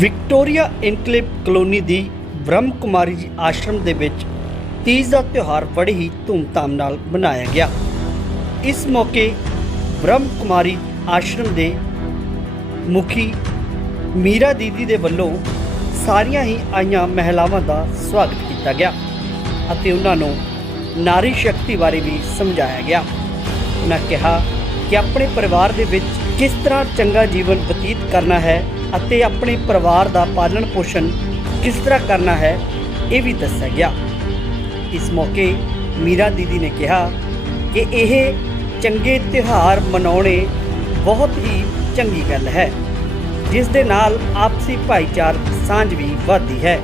Victoria enclave colony ਦੀ ਬ੍ਰਹਮ ਕੁਮਾਰੀ ਜੀ ਆਸ਼ਰਮ ਦੇ ਵਿੱਚ ਤੀਜ ਦਾ ਤਿਉਹਾਰ ਬੜੀ ਹੀ ਧੂਮਧਾਮ ਨਾਲ ਮਨਾਇਆ ਗਿਆ। ਇਸ ਮੌਕੇ ਬ੍ਰਹਮ ਕੁਮਾਰੀ ਆਸ਼ਰਮ ਦੇ ਮੁਖੀ ਮੀਰਾ ਦੀਦੀ ਦੇ ਵੱਲੋਂ ਸਾਰੀਆਂ ਹੀ ਆਈਆਂ ਮਹਿਲਾਵਾਂ ਦਾ ਸਵਾਗਤ ਕੀਤਾ ਗਿਆ ਅਤੇ ਉਹਨਾਂ ਨੂੰ ਨਾਰੀ ਸ਼ਕਤੀ ਬਾਰੇ ਵੀ ਸਮਝਾਇਆ ਗਿਆ। ਉਹਨਾਂ ਕਿਹਾ ਕਿ ਆਪਣੇ ਪਰਿਵਾਰ ਦੇ ਵਿੱਚ ਕਿਸ ਤਰ੍ਹਾਂ ਚੰਗਾ ਜੀਵਨ ਬਤੀਤ ਕਰਨਾ ਹੈ ਅਤੇ ਆਪਣੇ ਪਰਿਵਾਰ ਦਾ ਪਾਲਣ ਪੋਸ਼ਣ ਕਿਸ ਤਰ੍ਹਾਂ ਕਰਨਾ ਹੈ, ਇਹ ਵੀ ਦੱਸਿਆ ਗਿਆ। ਇਸ ਮੌਕੇ ਮੀਰਾ ਦੀਦੀ ਨੇ ਕਿਹਾ ਕਿ ਇਹ ਚੰਗੇ ਤਿਉਹਾਰ ਮਨਾਉਣੇ ਬਹੁਤ ਹੀ ਚੰਗੀ ਗੱਲ ਹੈ, ਜਿਸ ਦੇ ਨਾਲ ਆਪਸੀ ਭਾਈਚਾਰਕ ਸਾਂਝ ਵੀ ਵੱਧਦੀ ਹੈ।